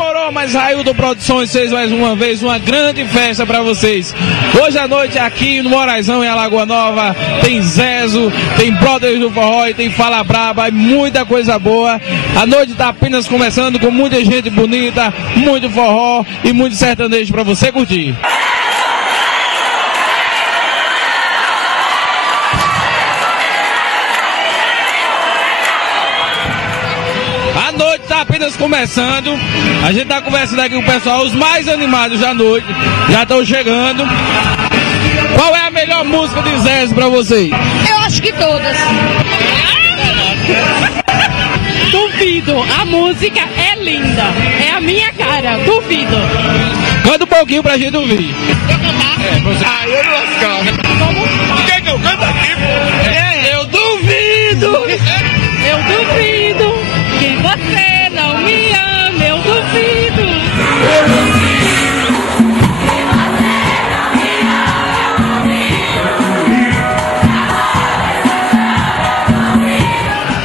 Demorou, mas Raildo Produções fez mais uma vez uma grande festa pra vocês. Hoje à noite aqui no Moraizão, em Alagoa Nova, tem Zezo, tem Brothers do Forró e tem Fala Braba e muita coisa boa. A noite tá apenas começando com muita gente bonita, muito forró e muito sertanejo pra você curtir. A noite está apenas começando. A gente está conversando aqui com o pessoal, os mais animados da noite já estão chegando. Qual é a melhor música de Zezo para vocês? Eu acho que todas. Duvido, a música é linda, é a minha cara, duvido. Canta um pouquinho pra gente ouvir. Quer cantar? Você... Ah, eu não lascar. Vamos. Quer que eu cante aqui, pô? Eu duvido! Eu duvido que você não me ama, eu duvido.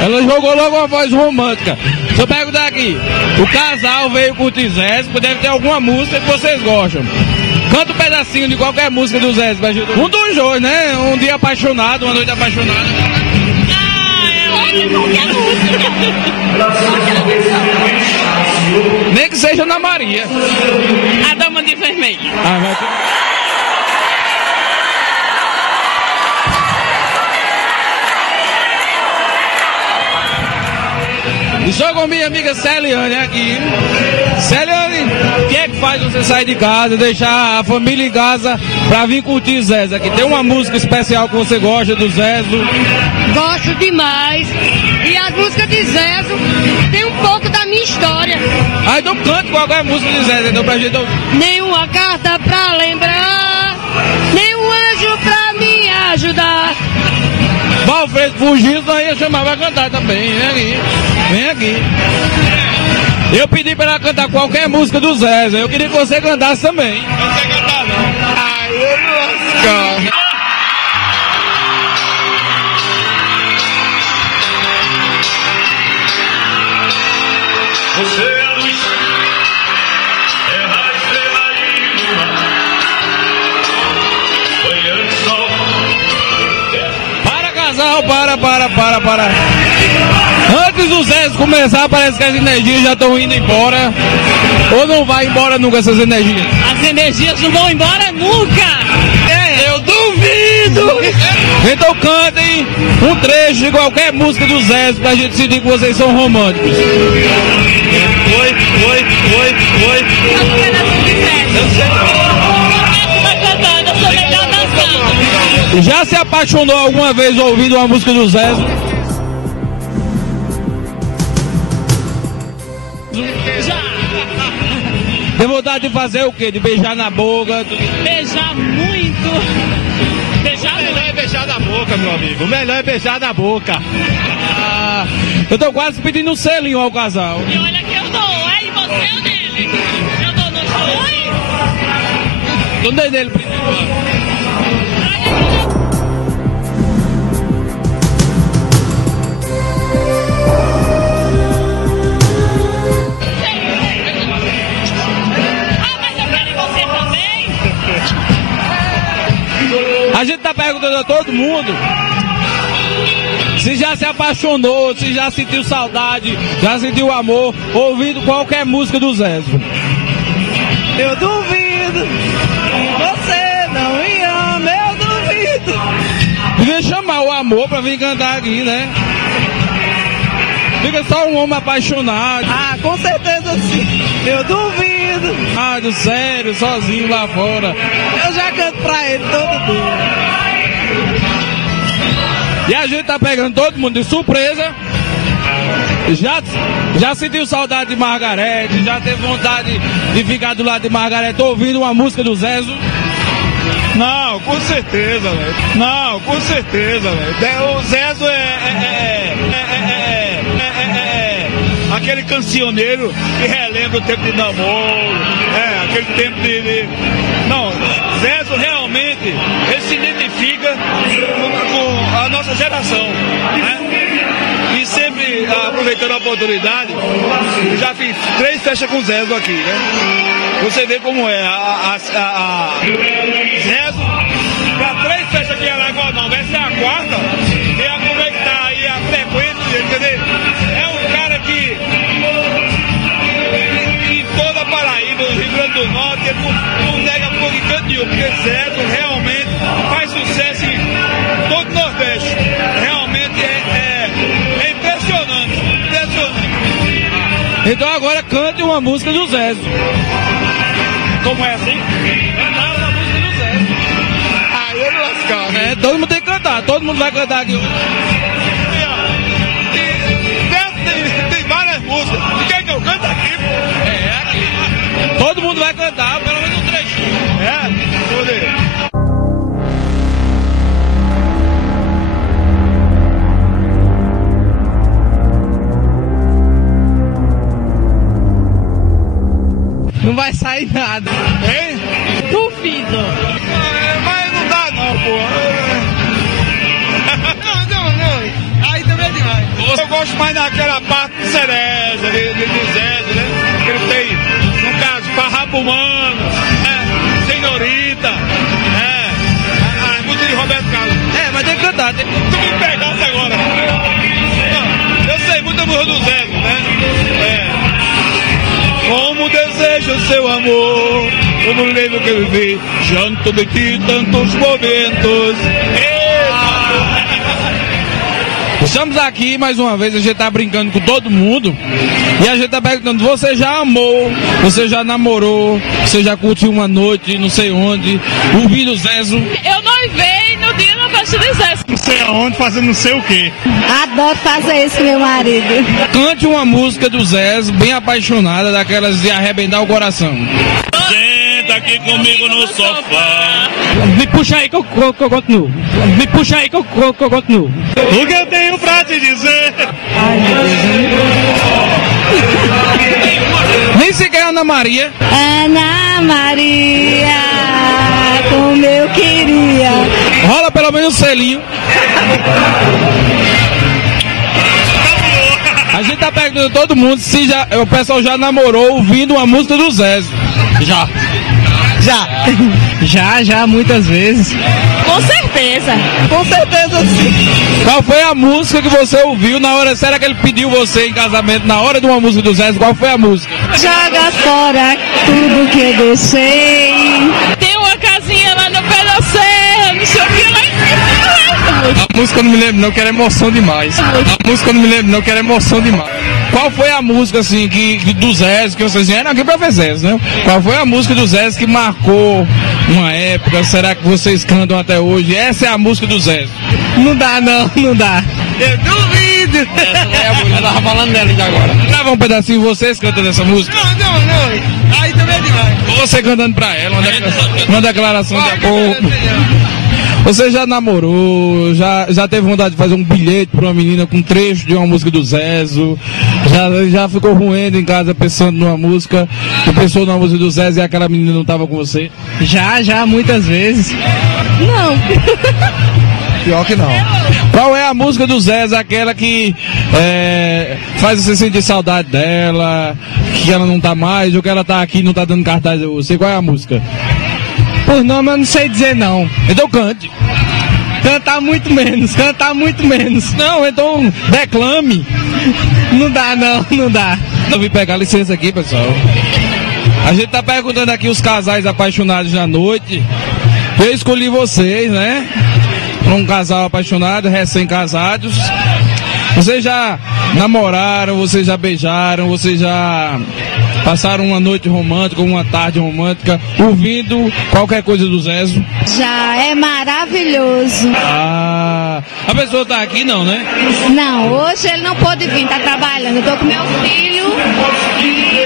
Ela jogou logo uma voz romântica. Se eu perguntar aqui, o casal veio curtir Zezo, deve ter alguma música que vocês gostam. Canta um pedacinho de qualquer música do Zezo. Um dos dois, né? Um dia apaixonado, uma noite apaixonada. Qualquer música. Nem que seja Ana Maria. A Dama de Vermelho. Estou com minha amiga Celiane aqui. Celiane, o que é que faz você sair de casa, deixar a família em casa pra vir curtir Zezo aqui? Tem uma música especial que você gosta do Zezo? Gosto demais. E as músicas de Zezo tem um pouco da minha história. Ah, então cante qualquer música de Zezo, então pra gente ouvir. Nenhuma carta pra lembrar, nenhum anjo pra me ajudar. Valfredo fugiu, nós ia chamar pra cantar também. Vem aqui, vem aqui. Eu pedi pra ela cantar qualquer música do Zezo, eu queria que você cantasse também. Não sei cantar, não. Ah, eu não lascar. Você é a luz, é a estrela e lua, banhando sol. Para, casal, para. Antes do Zezo começar, parece que as energias já estão indo embora. Ou não vai embora nunca essas energias? As energias não vão embora nunca. Eu duvido! Então cantem um trecho de qualquer música do Zezo pra gente sentir que vocês são românticos. Oi. Eu sou melhor dançando. Já se apaixonou alguma vez ouvindo uma música do Zezo? Já. Tem vontade de fazer o quê? De beijar na boca? Beijar muito. Beijar O melhor muito. é beijar na boca, meu amigo. O melhor é beijar na boca. Eu tô quase pedindo um selinho ao casal. E olha que eu dou, é? E você ou dele? Eu dou no chão. Não dei nele primeiro. A gente tá perguntando a todo mundo se já se apaixonou, se já sentiu saudade, já sentiu amor, ouvindo qualquer música do Zezo. Eu duvido, você não me ama, eu duvido. Devia chamar o amor pra vir cantar aqui, né? Fica só um homem apaixonado. Ah, com certeza sim, eu duvido. Ah, do sério, sozinho lá fora. Eu já canto pra ele todo dia. E a gente tá pegando todo mundo de surpresa. Já sentiu saudade de Margarete, já teve vontade de ficar do lado de Margarete ouvindo uma música do Zezo? Não, com certeza, velho. Não, com certeza, velho. O Zezo aquele cancioneiro que relembra o tempo de namoro, aquele tempo de... Não, Zezo realmente, ele se identifica com a nossa geração, né? E E sempre, aproveitando a oportunidade, eu já fiz 3 festas com Zezo aqui, né? Você vê como é. Zezo, para 3 festas aqui em Alagoas não, vai ser a 4ª, e aproveitar aí a frequência dele, entendeu? É um cara que em toda a Paraíba, no Rio Grande do Norte, ele não nega por encanto nenhum, porque Zezo realmente faz sucesso em todo o Nordeste. Realmente é impressionante, impressionante. Então agora cante uma música do Zezo. Como é assim? Cantar uma música do Zezo. Aí eu não lascar, né? Todo mundo tem que cantar, todo mundo vai cantar aqui. Tem várias músicas. E quer que eu cante aqui, pô? É aqui. Todo mundo vai cantar, pelo menos um trechinho. É? Poder. Não vai sair nada. Hein? Duvido. Mas não dá não, pô. Não. Aí também é demais. Eu gosto mais daquela parte de Cereja, de Zezo, né? Que ele tem, no caso, Farrapo Humano, Senhorita, a música de Roberto Carlos. Mas tem que cantar. Tu me pegasse agora. Não, eu sei muita música do Zezo, né? Como desejo seu amor, como lembro que eu vivi, já não prometi tantos momentos. Estamos aqui mais uma vez, a gente tá brincando com todo mundo e a gente tá perguntando, você já amou, você já namorou, você já curtiu uma noite, não sei onde, ouvindo o Zezo? Eu noivei no dia da festa de Zezo. Não sei aonde, fazendo não sei o quê. Adoro fazer isso com meu marido. Cante uma música do Zezo, bem apaixonada, daquelas de arrebentar o coração. Senta aqui comigo no sofá. Me puxa aí que eu continuo. Me puxa aí que eu continuo. O que eu tenho pra te dizer? Nem sequer Ana Maria. Ana Maria, como eu queria. Rola pelo menos um selinho. A gente tá perguntando todo mundo se o pessoal já namorou ouvindo uma música do Zezo. Já, muitas vezes. Com certeza. Com certeza sim. Qual foi a música que você ouviu na hora? Será que ele pediu você em casamento na hora de uma música do Zezo? Qual foi a música? Joga fora tudo que eu deixei. Tem uma casinha lá no pé da serra, não sei o que lá em cima. A música eu não me lembro não, que era emoção demais. A música eu não me lembro não, que era emoção demais. Qual foi a música assim do Zezo que vocês vieram aqui pra ver Zezo, né? Qual foi a música do Zezo que marcou uma época? Será que vocês cantam até hoje? Essa é a música do Zezo. Não dá. Eu duvido. Eu tava falando dela ainda agora. Grava um pedacinho, vocês cantando essa música? Não. Aí também é demais. Você cantando pra ela, uma declaração de amor. Você já namorou, já teve vontade de fazer um bilhete pra uma menina com trecho de uma música do Zezo, já ficou ruendo em casa pensando numa música, e pensou numa música do Zezo e aquela menina não tava com você? Já, muitas vezes. Não. Pior que não. Qual é a música do Zezo, aquela que faz você sentir saudade dela, que ela não tá mais, ou que ela tá aqui e não tá dando cartaz a você? Qual é a música? Por nome eu não sei dizer não. Então cante. Cantar muito menos. Não, então declame. Não dá. Eu vim pegar licença aqui, pessoal. A gente tá perguntando aqui os casais apaixonados na noite. Eu escolhi vocês, né? Para um casal apaixonado, recém-casados. Vocês já namoraram, vocês já beijaram, vocês já passaram uma noite romântica, uma tarde romântica, ouvindo qualquer coisa do Zezo? Já, é maravilhoso. A pessoa tá aqui não, né? Não, hoje ele não pôde vir, tá trabalhando. Eu tô com meu filho,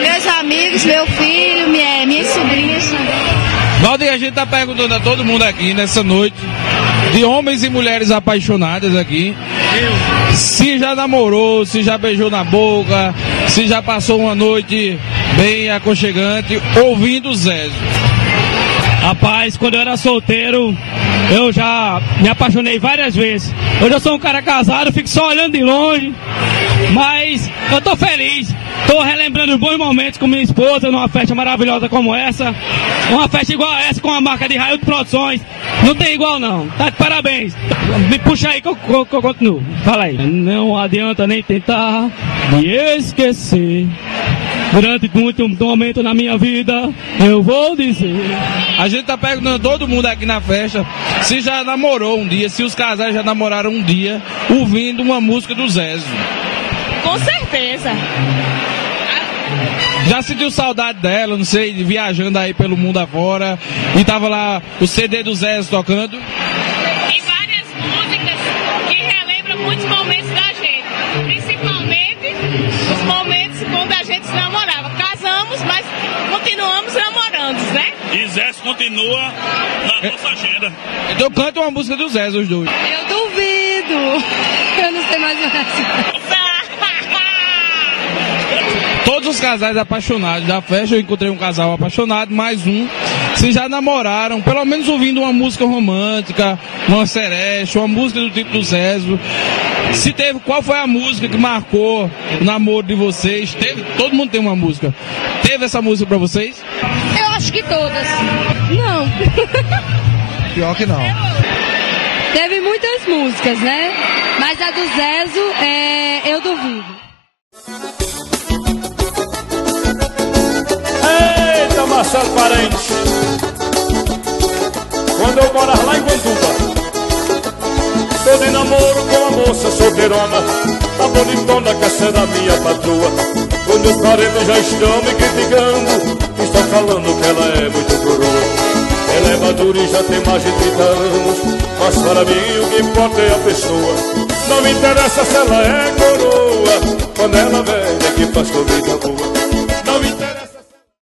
meus amigos, meu filho, minhas sobrinhas também. Valdir, a gente tá perguntando a todo mundo aqui nessa noite, de homens e mulheres apaixonadas aqui, se já namorou, se já beijou na boca, se já passou uma noite bem aconchegante ouvindo o Zezo. Rapaz, quando eu era solteiro, eu já me apaixonei várias vezes. Hoje eu sou um cara casado, fico só olhando de longe, Mas eu tô feliz, tô relembrando bons momentos com minha esposa numa festa maravilhosa como essa. Uma festa igual a essa com a marca de Raio de Produções. Não tem igual não, tá de parabéns. Me puxa aí que eu continuo. Fala aí. Não adianta nem tentar me esquecer. Durante muito momento na minha vida, eu vou dizer. A gente tá perguntando todo mundo aqui na festa se já namorou um dia, se os casais já namoraram um dia, ouvindo uma música do Zezo. Com certeza. Já sentiu saudade dela, não sei, viajando aí pelo mundo afora, e tava lá o CD do Zezo tocando? E várias músicas que relembram muitos momentos da gente, principalmente os momentos quando a gente se namorava. Casamos, mas continuamos namorando, né? E Zezo continua na nossa agenda. Então canta uma música do Zezo, os dois. Eu duvido. Eu não sei mais essa. Todos os casais apaixonados da festa, eu encontrei um casal apaixonado, mais um, se já namoraram, pelo menos ouvindo uma música romântica, uma sereste, uma música do tipo do Zezo. Se teve, qual foi a música que marcou o namoro de vocês? Teve, todo mundo tem uma música. Teve essa música pra vocês? Eu acho que todas. Não. Pior que não. Teve muitas músicas, né? Mas a do Zezo, eu duvido. Eita, Marcelo Parente, quando eu morava lá em Guanduba, tô em namoro com a moça solteirona, a bonitona que essa era minha patroa. Os meus parentes já estão me criticando, estão falando que ela é muito coroa. Ela é madura e já tem mais de 30 anos, mas para mim o que importa é a pessoa. Não me interessa se ela é coroa, quando ela vem é que faz comida boa. Não me interessa.